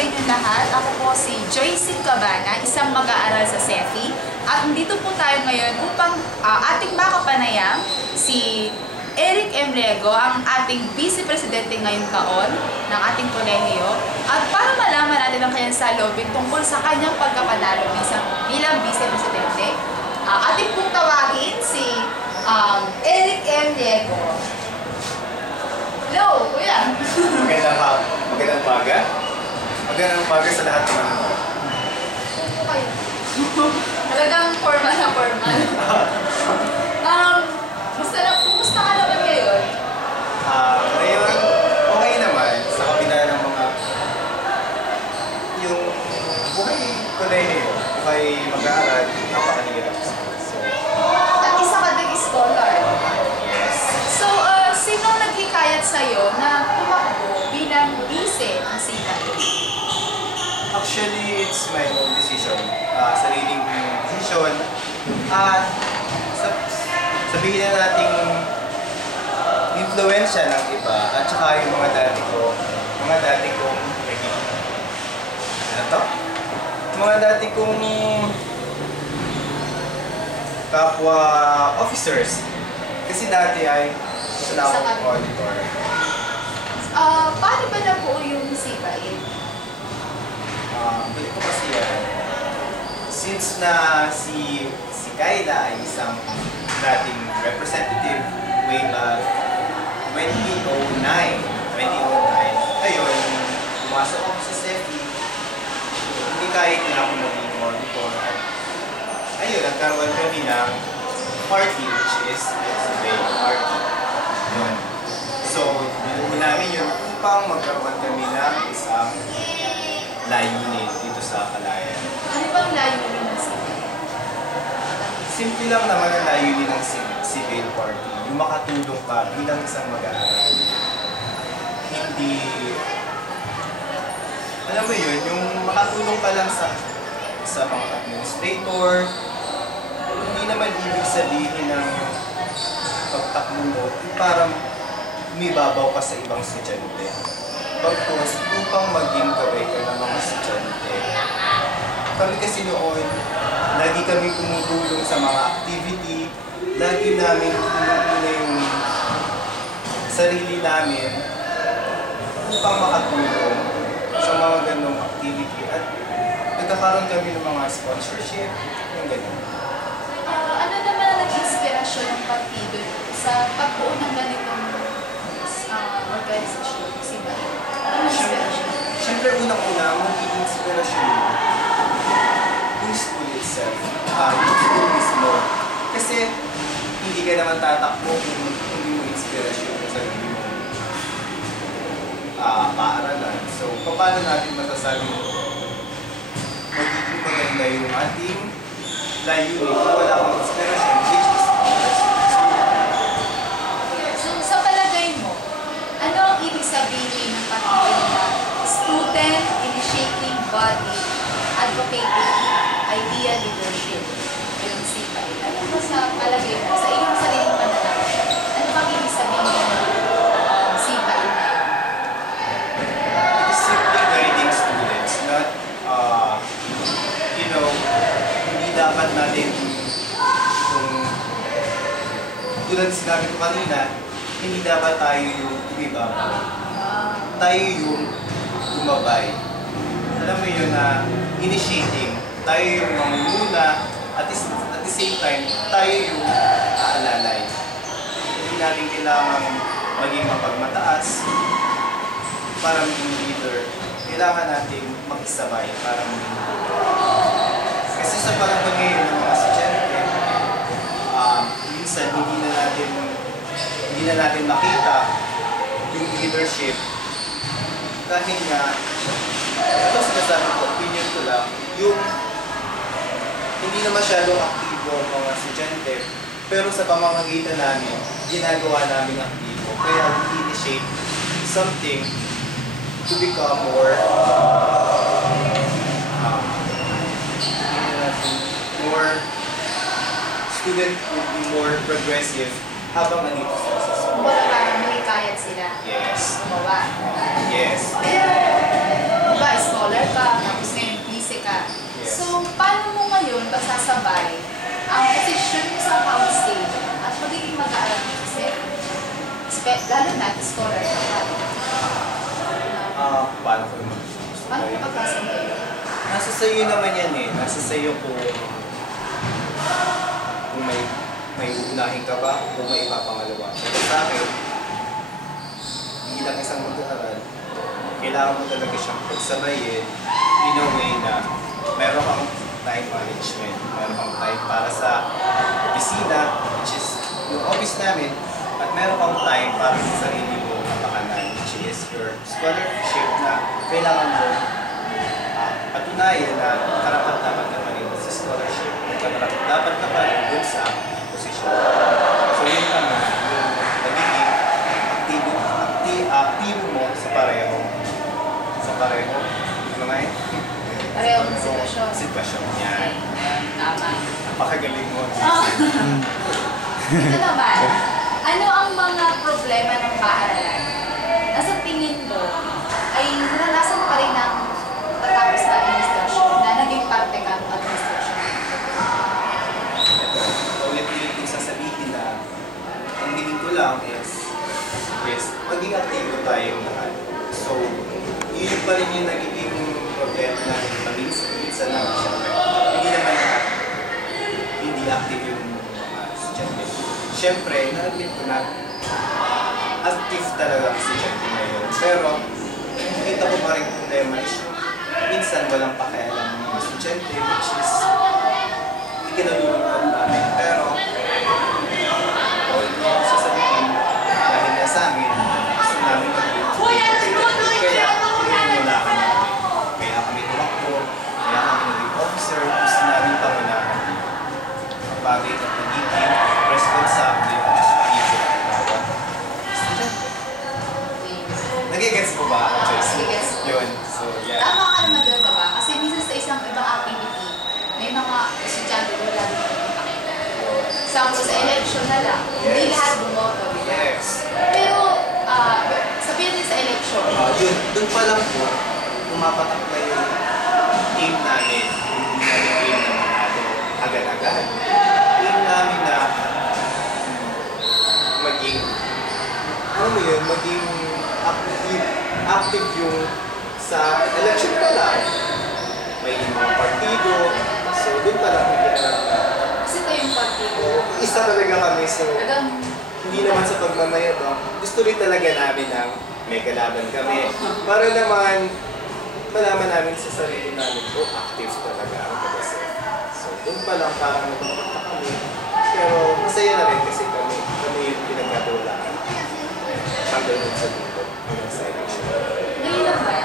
sa inyong lahat. Ako po si Joyce Cabana, isang mag-aaral sa CEFI. At dito po tayo ngayon upang ating makapanayam si Eric M. Riego, ang ating Vice Presidente ngayong taon ng ating kolehiyo. At para malaman natin ang kanyang salubin tungkol sa kanyang pagkapanalo bilang Vice Presidente, ating pong tawagin si Eric M. Riego. Hello, kuya! Magandang umaga sa lahat ng mga Talagang formal na formal. Kumusta ka naman ngayon? Ngayon, okay naman sa kabila ng mga yung buhay kolehiyo, buhay mag-aaral, napakaliit. At isa ka din scholar. Yes. So, sino naghikayat sa'yo na tumakbo bilang vice ng CEFI? Actually, it's my own decision. Sariling decision. At sabihin na nating influensya ng iba at saka yung mga dati kong kapwa officers. Kasi dati ay gusto na akong auditor. Paano ba nabuo yung CEFI? Balik ko kasi yan. Since na si Kayla ay isang dating representative way back 2009, ayun, pumasok ako sa CEFI. Hindi kahit na ako maging auditor. At ayun, nagkaroon kami ng party, which is the party. Yun. So, binuo namin yun upang magkaroon kami ng isang layunin dito sa Kalayan. Ano bang layunin ng CEFI? Simple lang naman ang layunin ng civil party. Yung makatulong pa bilang isang mag-aaral. Hindi... Alam mo yun, yung makatulong ka lang sa mga administrator, hindi naman ibig sabihin ng pagtakbo mo para umibabaw ka sa ibang estudyante. Pagkos, upang maging gabay ka ng mga estudyante. Kami kasi noon, lagi kami tumutulong sa mga activity, lagi namin tumutulong yung sarili namin upang makatulong sa mga ganong activity at nagkakaroon kami ng mga sponsorship, yung gano'n. Ano naman ang nag-inspirasyon ng partido sa pagbuo ng ganitong organisasyon? CEFI? Ano inspirasyon? Siyempre, unang-una, magiging inspirasyon yung school itself. Yung school mismo. Kasi, hindi ka naman tatakbo kung hindi mo inspirasyon sa sarili mo paaralan. So, paano natin masasabi magiging maganda yung ating layunin kung wala akong inspirasyon, which is So, sa palagay mo, ano ang ibig sabihin ng partido na student initiating body advocating idea leadership yung CEFI? Ano ba sa palagay mo, sa iyong sariling pananaw, ano bang ibig sabihin ng CEFI na yun? it is simply guiding students, not, hindi dapat natin kung tulad sinabi ko kanina, hindi dapat tayo yung umibabaw. Tayo yung gumabay. Alam mo yun na initiating, tayo yung mangunguna, at the same time, tayo yung aalalay. Hindi natin kailangan maging mapagmataas para maging leader. Kailangan natin makisabay para maging leader. Kasi sa panahon ngayon ng mga estudyante, minsan hindi na natin makita yung leadership dahil nga, ito sinasabi ko, opinion ko lang, yung hindi na masyadong aktibo ang mga estudyante, pero sa pamamagitan namin, ginagawa namin aktibo. Kaya we initiate something to become more student will be more progressive habang nandito sila sa school. Kumbaga parang may kayat sila. Yes. Gumawa. Yes. Ba, scholar lalo na, scholar ka pa. Paano ko naman? Paano kapagpasa mo kayo? Nasa sa'yo naman yan eh. Nasa sa'yo kung may uunahin ka ba o may ipapangalawa. Pero sa akin, bilang isang mag-aaral, kailangan mo talaga siyang pagsamayin in a way na meron kang time management, meron kang time para sa opisina, which is yung office namin, at meron kang time para sa sarili mo kapakanan, which is your scholarship na kailangan mo patunayan na karapat-dapat ka pa rin sa scholarship, karapat-dapat ka pa rin dun sa posisyon. So yun naman, yung nagiging aktibo mo sa pareho. Ano nga yun? Parehong sitwasyon. Sitwasyon, yan. Tama. Napakagaling mo. Ito naman, ano ang mga problema ng paaralan na sa tingin mo ay naranasan pa rin ng tatapos na administrasyon na naging parte ka ng administrasyon? Ulit-ulit yung sasabihin na ang tingin ko lang is maging aktibo tayong lahat. So, yun pa rin yung nagiging problema natin paminsan lang siyempre. Hindi naman hindi active yung mga estudyante. Siyempre, na-admit ko na active talaga ang estudyante ngayon. Pero, nakita ko pa rin problema is minsan walang pakialam ng mga estudyante, which is ikinalulungan namin. Pero, hindi ko sasabihin dahil na sa amin, gusto namin kaya kami tumakbo, kaya kami naging officer, gusto namin pangunahan ang bagay na magiging responsable at aktibo ang bawat estudyante. Nagigets mo ba, Joyce? Nagigets ko. Yun. So, yeah. Tama ka naman doon, diba? Kasi minsan sa isang ibang activity, may mga estudyante wala rin pakita. Sample sa election na lang, hindi lahat bumoto. Yes. Pero, sabihin din sa election. Yun, doon pa lang po, pumapatak na yung aim namin. Hindi namin aim na manalo agad-agad. Aim namin na maging, maging active yung sa election pa lang. May mga partido. So, doon pa lang hindi na. Kasi ito yung partido. Isa talaga kami. So, hindi naman sa pagmamayabang. Gusto rin talaga namin na may kalaban kami. Para naman malaman namin sa sarili namin kung active talaga ang pag-asif. So, doon pa lang parang nagpapunta kami. Pero masaya na rin kasi kami yung pinagkatiwalaan. Hanggang dun sa dito. Hanggang sa election. Ngayon naman,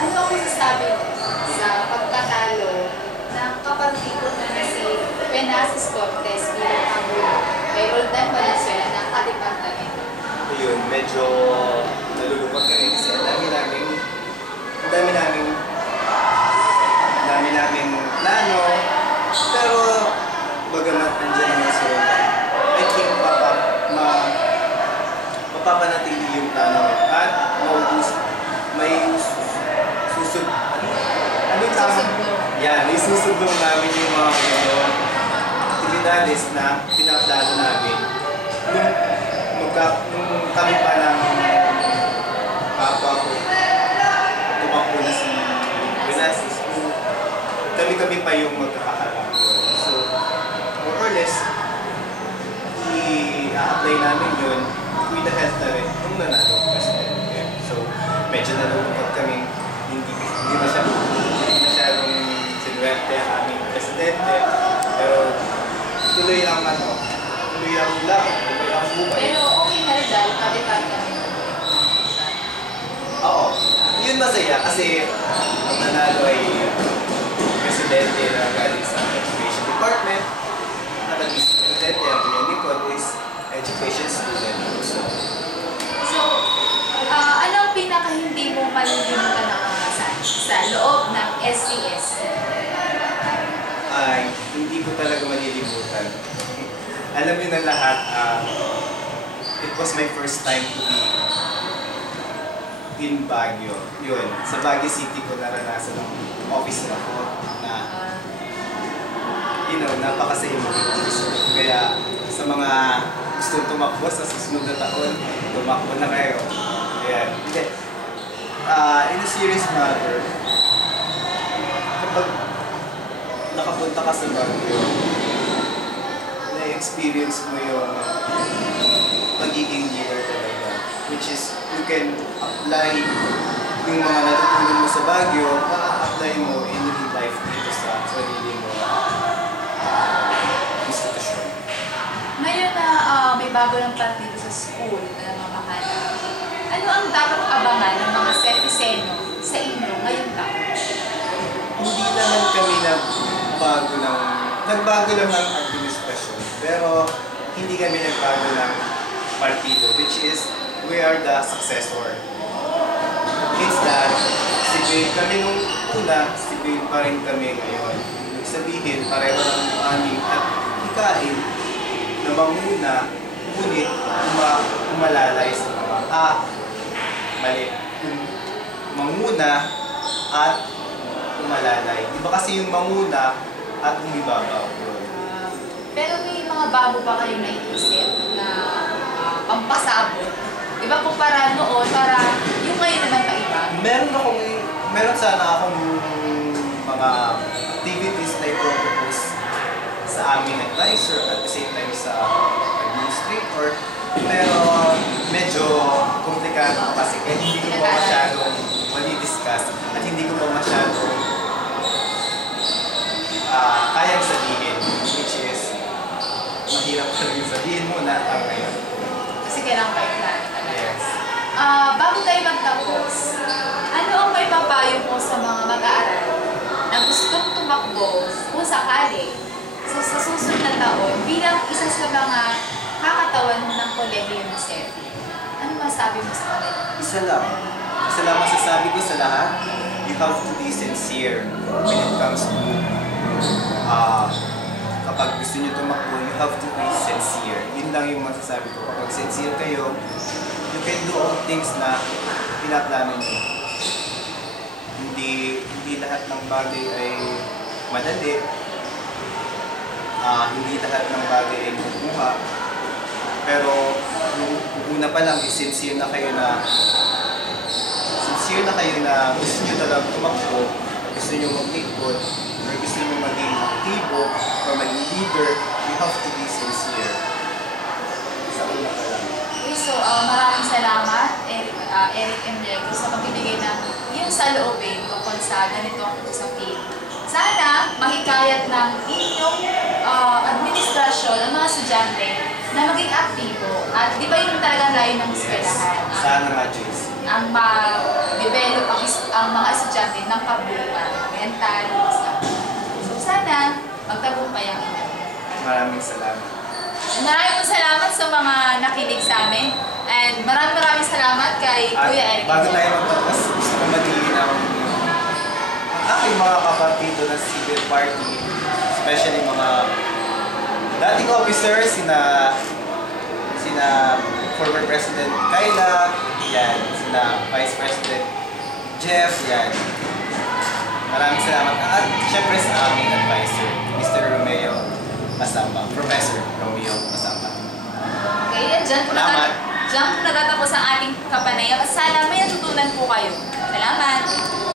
ano ang masasabi sa pagkatalo ng kapartikulo na si Penasis Cortez bilang Pangulo kay Roldan Valenzuela ng Departamento? Yun, medyo nalulungkot kami kasi ang dami naming plano, pero bagamat andyan naman si Roldan, I think mapapanatili yung plano at may susundong namin yung mga aktividades na pinaplano namin nung kami pa ng papa ko tumakbo na si Penasis, kami pa yung magkakaharap. So, more or less, i-apply namin yun with the help na rin nung nanalo presidente. So, medyo nalulungkot kami, hindi masyadong sinuwerte ang aming presidente, pero tuloy ang buhay. Pero okay na rin dahil ka-departamento. Oo, yun masaya kasi ang nanalo ay presidente na galing sa Education Department, at ang presidente ang pinyanikot is education student also. So, ano ang pinaka-hindi mo malilimutan na karanasan sa loob ng SCS? Ay, hindi ko talaga malilimutan. Alam niyo na lahat, it was my first time to be in Baguio. Yun, sa Baguio City ko naranasan ng office na ko na napakasaya maging officer. Kaya sa mga gusto tumakbo sa susunod na taon, tumakbo na kayo. Ayan. Hindi. In a serious matter, kapag nakapunta ka sa Baguio, na-experience mo yung pagiging leader talaga. Which is, you can apply yung mga natutunan mo sa Baguio, ma-apply mo in real life dito sa sarili mo institusyon. Ngayon na may bago ng partido sa school na namamahala, ano ang dapat abangan ng mga Sefiseno sa inyo ngayong taon? Hindi naman kami nagbago lang ng administrasyon, pero hindi kami nagbago ng partido, which is, we are the successor. It's that, civil kami nung una, civil pa rin kami ngayon. Ibig sabihin, pareho lang yung aming at hikain na manguna, ngunit umalalay sa mga mali. Manguna at umalalay. Iba kasi yung manguna at umibabaw. Pero may mga bago pa kayong naiisip na pampasabot? Diba kumpara noon, para yung ngayon naman maiba? Meron sana akong mga activities na i-propose sa aming advisor at the same time sa administrator. Pero medyo komplikado kasi kaya hindi ko pa masyadong mali-discuss at hindi ko pa masyadong kayang sabihin, which is mahirap talagang sabihin muna ang ngayon. Kasi kailangan kayo plano talaga. Yes. Bago tayo magtapos, ano ang may papayo mo sa mga mag-aaral na gustong tumakbo kung sakali sa susunod na taon bilang isa sa mga kakatawan ng kolehiyo ng SEFI? Ano masabi mo sa kanila? Isa lang masasabi ko sa lahat, you have to be sincere when it comes to kapag gusto nyo tumakbo, you have to be sincere. Yun lang yung masasabi ko. Kapag sincere kayo, you can do all things na pinaplano nyo. Hindi lahat ng bagay ay madali. Hindi lahat ng bagay ay kukuha. Pero yung una pa lang, sincere na kayo na gusto nyo talagang tumakbo, gusto nyo maglingkod, or gusto nyo maging aktibo, or maging leader, you have to be sincere. Sa una pa lang. Okay, so maraming salamat, Eric Enrique, sa pagbibigay ng iyong saloobin tungkol sa ganitong usapin. Sana mahikayat ng inyong administrasyon ang mga estudyante na maging aktibo. At di ba yun talagang layo ng eskwelahan? Sana nga, Joyce. Ang ma-develop ang mga estudyante ng kabuuan, mental, so sana magtagumpay ang inyo. Maraming salamat. Maraming salamat sa mga nakinig sa amin. And maraming salamat kay Kuya Eric. Bago tayo magtapos, gusto ko magiging ang aking mga kapartido ng civil party, especially mga dating officers, sina former President Kyla, yan, sina Vice President Jeff, yan. Maraming salamat. At syempre sa aming advisor, Mr. Romeo Masamba, Professor Romeo Masamba. Okay, yan, dyan po natatapos ang ating kapanayam. Sana may natutunan po kayo. Salamat!